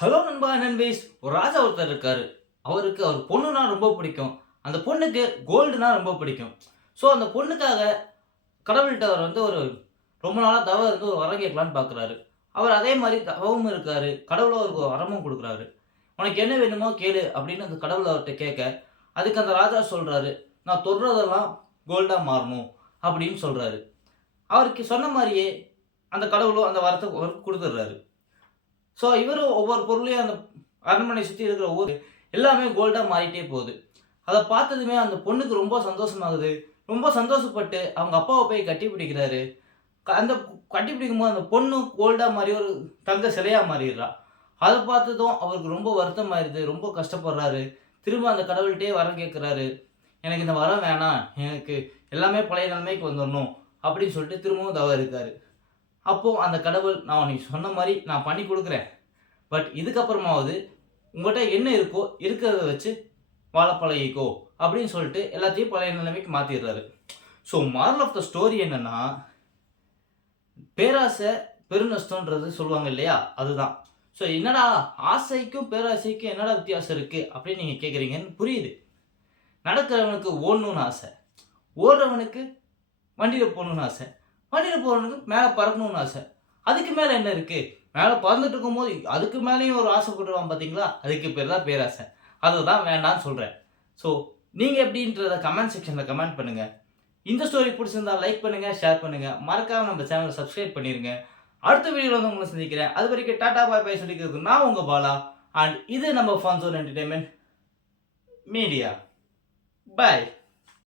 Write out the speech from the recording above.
Hello நண்பா நண்பீஸ். ஒரு ராஜா ஒருத்தர் இருக்காரு. அவருக்கு அவர் பொண்ணுனா ரொம்ப பிடிக்கும். அந்த பொண்ணுக்கு கோல்டுனா ரொம்ப பிடிக்கும். ஸோ அந்த பொண்ணுக்காக கடவுள்ட்ட அவர் ஒரு ரொம்ப நாளா தவம் இருந்து ஒரு வரம் கேட்கலான்னு பார்க்குறாரு. அவர் அதே மாரி தவமும் இருக்காரு. கடவுளும் அவருக்கு ஒரு வரமும் குடுக்குறாரு. "உனக்கு என்ன வேணுமோ கேளு" அப்படின்னு அந்த கடவுள் அவர்ட்ட கேட்க, அதுக்கு அந்த ராஜா சொல்றாரு, "நான் தொடுறதெல்லாம் கோல்டா மாறணும்" அப்படின்னு சொல்றாரு. அவருக்கு சொன்ன மாரியே அந்த கடவுளும் அந்த வரத்த அவருக்கு குடுத்துடுறாரு. ஸோ, இவரும் ஒவ்வொரு பொருளையும் அந்த அரண்மனைய சுத்தி இருக்கிற ஊர் எல்லாமே கோல்டா மாறிட்டே போகுது. அத பார்த்ததுமே அந்த பொண்ணுக்கு ரொம்ப சந்தோஷமாகுது. ரொம்ப சந்தோஷப்பட்டு அவங்க அப்பாவ போய் கட்டிப்பிடிக்கிறாரு. அந்த கட்டிப்பிடிக்கும்போது அந்த பொண்ணு கோல்டா மாறி ஒரு தங்க சிலையா மாறிர்றா. அத பார்த்ததும் அவருக்கு ரொம்ப வருத்தமாயிருது. ரொம்ப கஷ்டப்படுறாரு. திரும்ப அந்த கடவுள்ட்டயே வரம் கேட்கிறாரு. "எனக்கு இந்த வரம் வேணாம். எனக்கு எல்லாமே பழைய நிலைமைக்கு வந்துரணும்." அப்படின்னு சொல்லிட்டு திரும்பவும் தவம் இருக்காரு. அப்போ அந்த கடவுள், "நான் நீ சொன்ன மாரி நான் பண்ணி குடுக்குறேன். பட் இதுக்கப்புறமாவது உங்கட்ட என்ன இருக்கோ, இருக்கிறத வச்சு வாழ பழகிக்கோ" அப்படின்னு சொல்லிட்டு எல்லாத்தையும் பழைய நிலைமைக்கு மாத்திர்றாரு. So moral of the story என்னன்னா, பேராசை பெருநஷ்டம்ன்றது சொல்லுவாங்க இல்லையா? அதுதான். ஸோ என்னடா ஆசைக்கும் பேராசைக்கும் என்னடா வித்தியாசம் இருக்கு அப்படின்னு நீங்க கேட்குறீங்கன்னு புரியுது. நடக்கிறவனுக்கு ஓடணும்னு ஆசை. ஓடுறவனுக்கு வண்டியில போணும்னு ஆசை. வண்டியில போறவனுக்கு மேல பறக்கணும்னு ஆசை. அதுக்கு மேல என்ன இருக்கு? மேல பறந்துட்டு இருக்கும்போது, அதுக்கு மேலயும் ஒரு ஆசைப்படுவான் பார்த்தீங்களா? அதுக்கு பேர் தான் பேராசை. அததான் வேண்டான்னு சொல்றேன். ஸோ, நீங்க எப்படின்றத கமெண்ட் செக்ஷன்ல கமெண்ட் பண்ணுங்க. இந்த ஸ்டோரி புடிச்சிருந்தா லைக் பண்ணுங்க, ஷேர் பண்ணுங்க. மறக்காம நம்ம சேனல சப்ஸ்கிரைப் பண்ணிருங்க. அடுத்த வீடியோல வந்து உங்கள சந்திக்கிறேன். அதுவரைக்கும் டாடா பாய் பாய் சொல்லிக்கிறது நான் உங்க பாலா. அண்ட் இது நம்ம ஃபன் ஜோன் என்டர்டெயின்மென்ட் மீடியா. பாய்.